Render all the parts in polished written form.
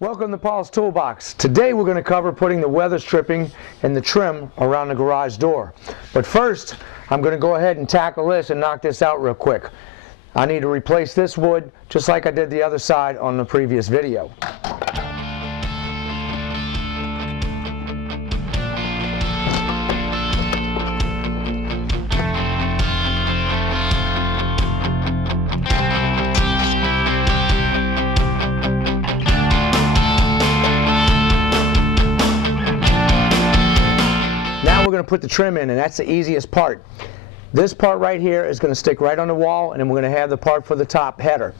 Welcome to Paul's Toolbox. Today we're going to cover putting the weather stripping and the trim around the garage door. But first, I'm going to go ahead and tackle this and knock this out real quick. I need to replace this wood just like I did the other side on the previous video. We're going to put the trim in, and that's the easiest part. This part right here is going to stick right on the wall, and then we're going to have the part for the top header.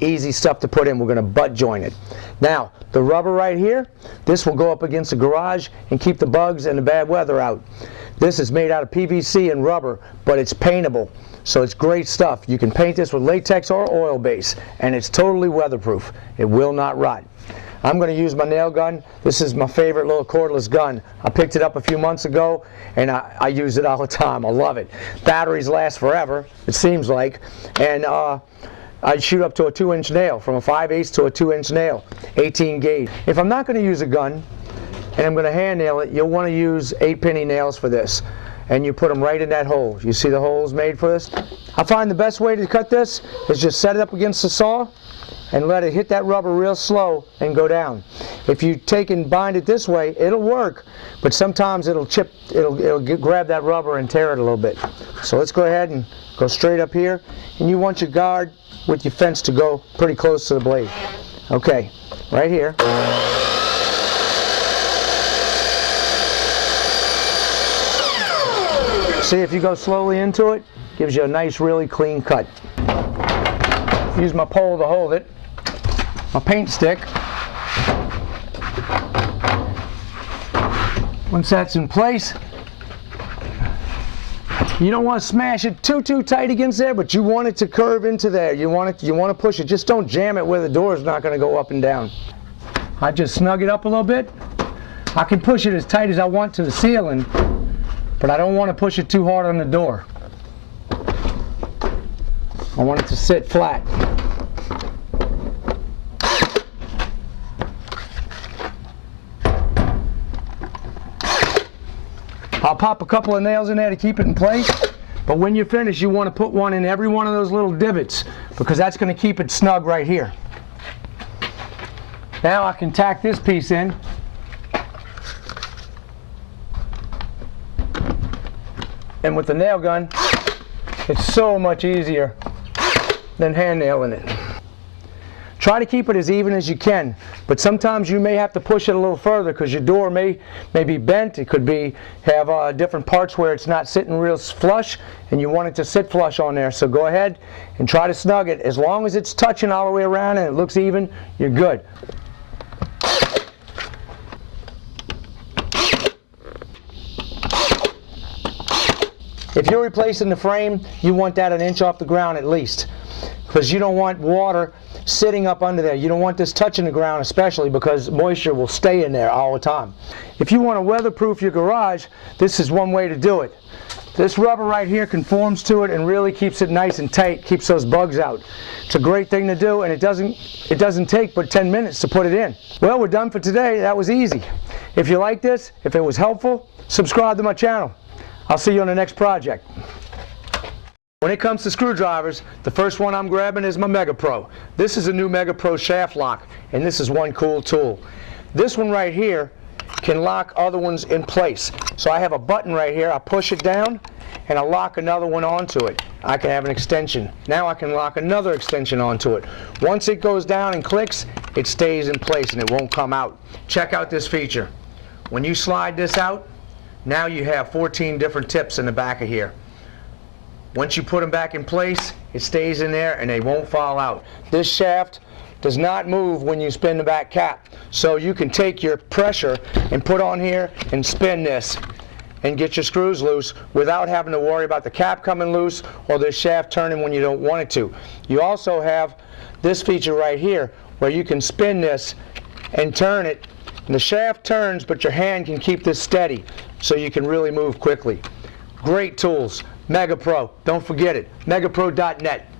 Easy stuff to put in. We're going to butt joint it. Now, the rubber right here, this will go up against the garage and keep the bugs and the bad weather out. This is made out of PVC and rubber, but it's paintable, so it's great stuff. You can paint this with latex or oil base, and it's totally weatherproof. It will not rot. I'm going to use my nail gun. This is my favorite little cordless gun. I picked it up a few months ago, and I use it all the time. I love it. Batteries last forever, it seems like, and I shoot up to a 2-inch nail, from a 5/8 to a 2-inch nail, 18 gauge. If I'm not going to use a gun, and I'm going to hand nail it, you'll want to use 8-penny nails for this, and you put them right in that hole. You see the holes made for this? I find the best way to cut this is just set it up against the saw, and let it hit that rubber real slow and go down. If you take and bind it this way, it'll work, but sometimes it'll chip, it'll grab that rubber and tear it a little bit. So let's go ahead and go straight up here, and you want your guard with your fence to go pretty close to the blade. Okay, right here. See, if you go slowly into it, gives you a nice, really clean cut. Use my pole to hold it, my paint stick. Once that's in place, you don't want to smash it too tight against there, but you want it to curve into there. You want to push it. Just don't jam it where the door is not going to go up and down. I just snug it up a little bit. I can push it as tight as I want to the ceiling, but I don't want to push it too hard on the door. I want it to sit flat. I'll pop a couple of nails in there to keep it in place, but when you're finished, you want to put one in every one of those little divots, because that's going to keep it snug right here. Now I can tack this piece in. And with the nail gun, it's so much easier than hand nailing it. Try to keep it as even as you can, but sometimes you may have to push it a little further because your door may be bent. It could have different parts where it's not sitting real flush, and you want it to sit flush on there. So go ahead and try to snug it. As long as it's touching all the way around and it looks even, you're good. If you're replacing the frame, you want that 1 inch off the ground at least, because you don't want water sitting up under there. You don't want this touching the ground, especially because moisture will stay in there all the time. If you want to weatherproof your garage, this is one way to do it. This rubber right here conforms to it and really keeps it nice and tight, keeps those bugs out. It's a great thing to do, and it doesn't take but 10 minutes to put it in. Well, we're done for today. That was easy. If you like this, if it was helpful, subscribe to my channel. I'll see you on the next project. When it comes to screwdrivers, the first one I'm grabbing is my Mega Pro. This is a new Mega Pro shaft lock, and this is one cool tool. This one right here can lock other ones in place. So I have a button right here. I push it down, and I lock another one onto it. I can have an extension. Now I can lock another extension onto it. Once it goes down and clicks, it stays in place and it won't come out. Check out this feature. When you slide this out, now you have 14 different tips in the back of here. Once you put them back in place, it stays in there and they won't fall out. This shaft does not move when you spin the back cap. So you can take your pressure and put on here and spin this and get your screws loose without having to worry about the cap coming loose or the shaft turning when you don't want it to. You also have this feature right here where you can spin this and turn it. And the shaft turns, but your hand can keep this steady so you can really move quickly. Great tools. Mega Pro. Don't forget it. megapro.net.